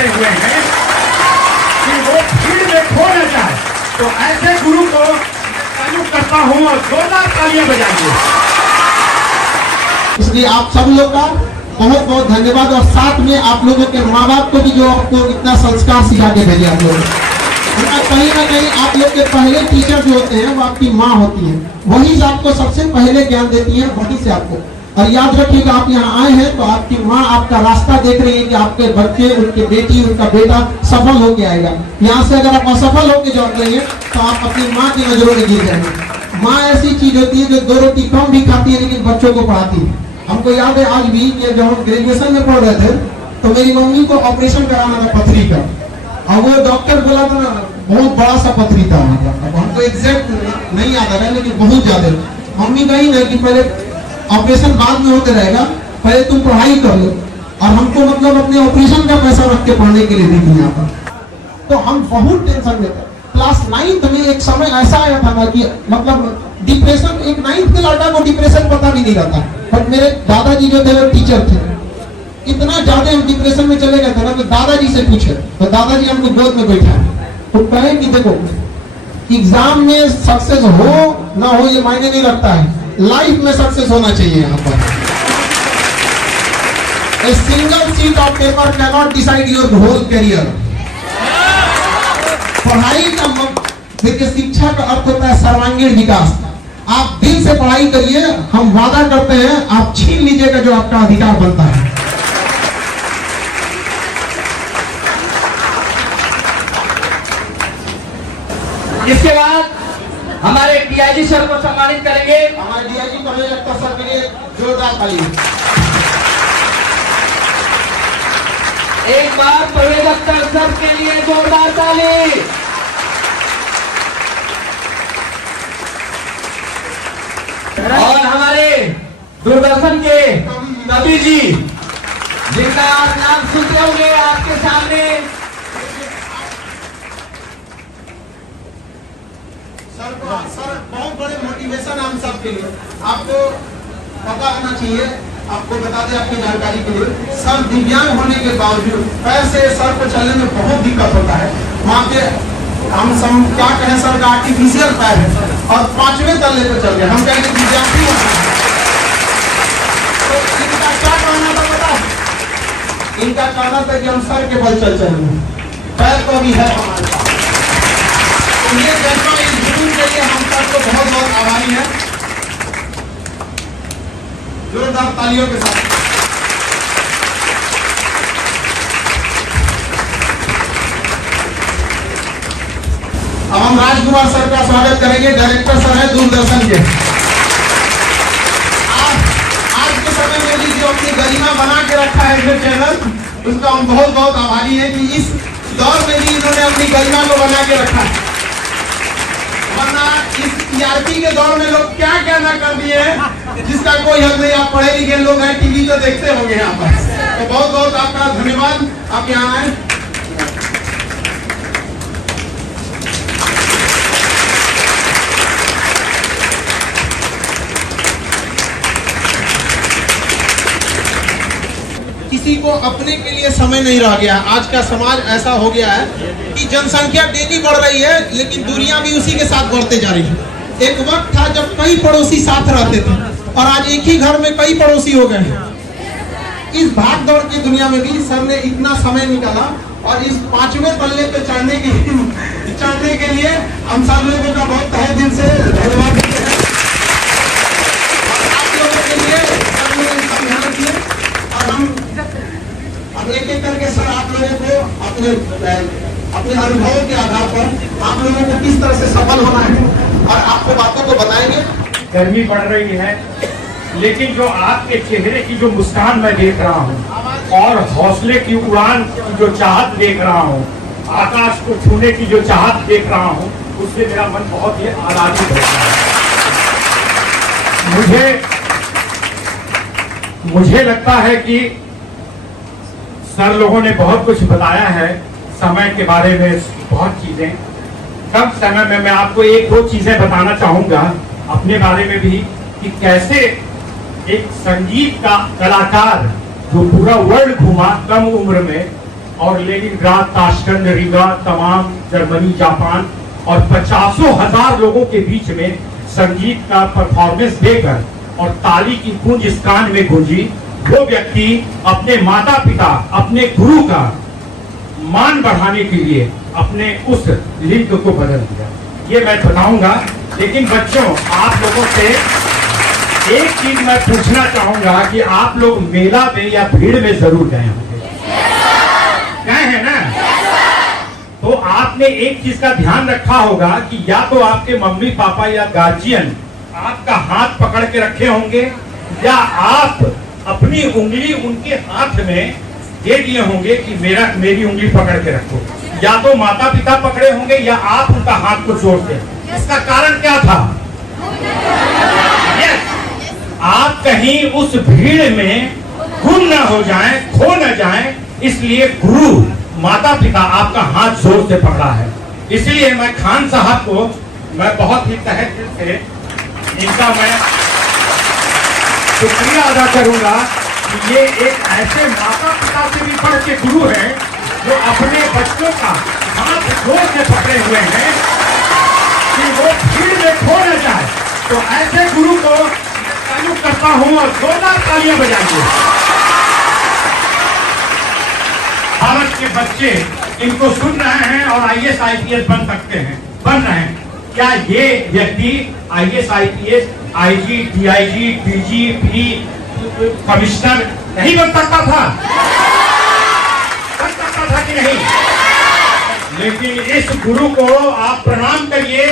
लगे हुए हैं कि वो भीड़ में खो न जाए। तो ऐसे गुरु को ताल्लुक करता हूँ और जोरदार तालियां बजाइए। इसलिए आप सब लोग का बहुत बहुत धन्यवाद, और साथ में आप लोगों के माँ बाप को भी जो आपको इतना संस्कार सिखा के भेजे आप लोग। कहीं ना कहीं आप लोग के पहले टीचर जो होते हैं वो आपकी माँ होती है, वही से आपको सबसे पहले ज्ञान देती है, वही से आपको। और याद रखिएगा, आप यहाँ आए हैं तो आपकी माँ आपका रास्ता देख रही है कि आपके बच्चे, उनके बेटी, उनका बेटा सफल होके आएगा। यहाँ से अगर आप असफल होके लौट रहे हैं तो आप अपनी माँ की नजरों में गिर जाएंगे। माँ ऐसी चीज होती है जो 2 रोटी कम भी खाती है लेकिन बच्चों को पढ़ाती है। हमको याद है आज भी कि जब हम ग्रेजुएशन में पढ़ रहे थे तो मेरी मम्मी को ऑपरेशन कराना था पथरी का, और वो डॉक्टर बोला था ना बहुत बड़ा सा पथरी था। अब हमको एग्जैक्ट नहीं याद आ रहा है लेकिन बहुत ज्यादा। मम्मी कही ना कि पहले ऑपरेशन बाद में होते रहेगा, पहले तुम पढ़ाई कर लो, और हमको मतलब अपने ऑपरेशन का पैसा रख के पढ़ने के लिए दी थी यहाँ पर। तो हम बहुत टेंशन में थे। क्लास 9th में एक समय ऐसा आया था ना कि मतलब डिप्रेशन, एक 9th के लड़का को डिप्रेशन पता भी नहीं रहता। बट मेरे दादाजी जो थे वो टीचर थे, इतना ज्यादा हम डिप्रेशन में चले गए थे ना, तो दादाजी से पूछे तो दादाजी हमको गोद में बैठा तो कहे कि देखो एग्जाम में सक्सेस हो ना हो ये मायने नहीं रखता है, लाइफ में सक्सेस होना चाहिए। यहाँ पर A single sheet of paper cannot decide your whole career। पढ़ाई का देखिए, शिक्षा का अर्थ होता है सर्वांगीण विकास। आप दिल से पढ़ाई करिए, हम वादा करते हैं आप छीन लीजिएगा जो आपका अधिकार बनता है। इसके बाद हमारे डीआईजी सर को सम्मानित करेंगे। हमारे डीआईजी परवेज अख्तर सर के लिए जोरदार ताली। एक बार परवेज अख्तर सर के लिए जोरदार ताली। और हमारे दूरदर्शन के कवि जी, जिनका आप नाम सुनते होंगे आपके सामने। सर बहुत बड़े मोटिवेशन हम सब के लिए। आपको पता होना चाहिए, आपको बता दें आपकी जानकारी के लिए, सर दिव्यांग होने के बावजूद पैर से सर को चलने में बहुत दिक्कत होता है। वहाँ पे हम सब क्या कहें, सर का आर्टिफिशियल पैर है और 5वें तल्ले पे चल गए। हम कहें कि विद्यार्थी तो इनका क्या कहना था पता है? इनका कहना था कि हम सर के बल चल चलेंगे, पैर तो अभी है हमारे पास। तो ये जज्बा, इस जुनून के लिए हम सबको बहुत बहुत आभारी हैं। जोरदार तालियों के साथ अब हम राजकुमार सर का स्वागत करेंगे। डायरेक्टर सर है दूरदर्शन के। आज के समय में भी जो अपनी गरिमा बना के रखा है जो चैनल, उसका हम बहुत बहुत आभारी हैं कि इस दौर में भी इन्होंने अपनी गरिमा को बना के रखा है। वरना इस टीआरपी के दौर में लोग क्या क्या ना कर दिए जिसका कोई हद नहीं। आप पढ़े लिखे लोग हैं, टीवी तो देखते होंगे यहाँ पर। तो बहुत बहुत आपका धन्यवाद, आप यहाँ आए। किसी को अपने के लिए समय नहीं रह गया। आज का समाज ऐसा हो गया है कि जनसंख्या डेली बढ़ रही है लेकिन दूरियां भी उसी के साथ बढ़ते जा रही है। एक वक्त था जब कई पड़ोसी साथ रहते थे और आज एक ही घर में कई पड़ोसी हो गए हैं। इस भाग दौड़ की दुनिया में भी सर ने इतना समय निकाला और इस 5वें तल्ले पे चढ़ने के लिए हम सब लोगों का बहुत तहे दिल से धन्यवाद देते हैं। आप लोगों के लिए ध्यान दिए और हम अब एक एक करके सर आप लोगों को अपने अनुभवों के आधार पर आप लोगों को किस तरह से सफल होना है और आपको बातों को बताएंगे। गर्मी बढ़ रही है लेकिन जो आपके चेहरे की जो मुस्कान मैं देख रहा हूँ और हौसले की उड़ान की जो चाहत देख रहा हूँ, आकाश को छूने की जो चाहत देख रहा हूँ, उससे मेरा मन बहुत ही आनंदित होता है। मुझे लगता है कि सर लोगों ने बहुत कुछ बताया है समय के बारे में, बहुत चीजें। कम समय में मैं आपको एक दो चीजें बताना चाहूंगा अपने बारे में भी कि कैसे एक संगीत का कलाकार जो पूरा वर्ल्ड घूमा कम उम्र में और लेनिनग्राड, ताशकंद, रीवा, तमाम जर्मनी, जापान और 50,000 लोगों के बीच में संगीत का परफॉर्मेंस देकर और ताली की गूंज इस कान में गूंजी, वो व्यक्ति अपने माता पिता, अपने गुरु का मान बढ़ाने के लिए अपने उस लिंग को बदल दिया। ये मैं बताऊंगा, लेकिन बच्चों आप लोगों से एक चीज मैं पूछना चाहूंगा कि आप लोग मेला में या भीड़ में जरूर गए होंगे, गए हैं ना? तो आपने एक चीज का ध्यान रखा होगा कि या तो आपके मम्मी पापा या गार्जियन आपका हाथ पकड़ के रखे होंगे, या आप अपनी उंगली उनके हाथ में दे दिए होंगे कि मेरी उंगली पकड़ के रखो। या तो माता पिता पकड़े होंगे या आप उनका हाथ को जोड़ते। इसका कारण क्या था? आप कहीं उस भीड़ में गुम न हो जाएं, खो न जाएं, इसलिए गुरु माता पिता आपका हाथ जोर से पकड़ा है। इसलिए मैं खान साहब को मैं बहुत ही तहे दिल से इनका मैं शुक्रिया अदा करूंगा कि ये एक ऐसे माता पिता से भी बढ़ के गुरु हैं जो अपने बच्चों का हाथ जोर से पकड़े हुए हैं कि वो भीड़ में खो न जाए। तो ऐसे गुरु को ताल्लुक करता हूं और जोरदार तालियां बजाइए। भारत के बच्चे इनको सुन रहे हैं और IAS IPS बन सकते हैं, बन रहे हैं। क्या ये व्यक्ति IAS IPS, IG, DIG, DG, PD, commissioner नहीं बन सकता था? बन सकता था कि नहीं? लेकिन इस गुरु को आप प्रणाम करिए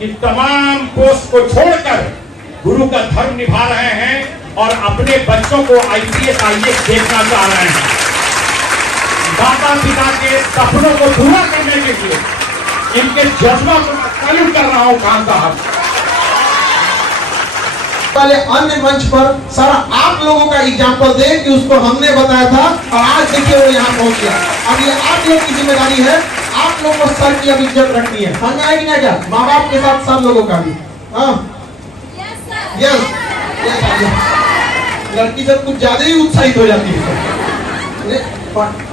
कि तमाम पोस्ट को छोड़कर गुरु का धर्म निभा रहे हैं और अपने बच्चों को IPS IAS देखना चाह रहे हैं। माता पिता के सपनों को पूरा करने के लिए इनके जज्बा को सैल्यूट कर रहा हूं खान साहब। वाले अन्य मंच पर सारा आप लोगों का एग्जाम्पल दे कि उसको हमने बताया था और आज देखिए वो यहाँ पहुंच गया। अब ये आप लोग की जिम्मेदारी है, आप लोगों को सर की अब इज्जत रखनी है। समझ आएगी ना? क्या माँ बाप के साथ सब लोगों का भी? हाँ, यस। लड़की जब कुछ ज्यादा ही उत्साहित हो जाती है,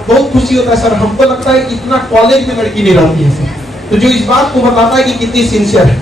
बहुत खुशी होता है सर। हमको लगता है इतना कॉलेज में लड़की नहीं रहती है सर, तो जो इस बात को बताता है कि कितनी सिंसियर है।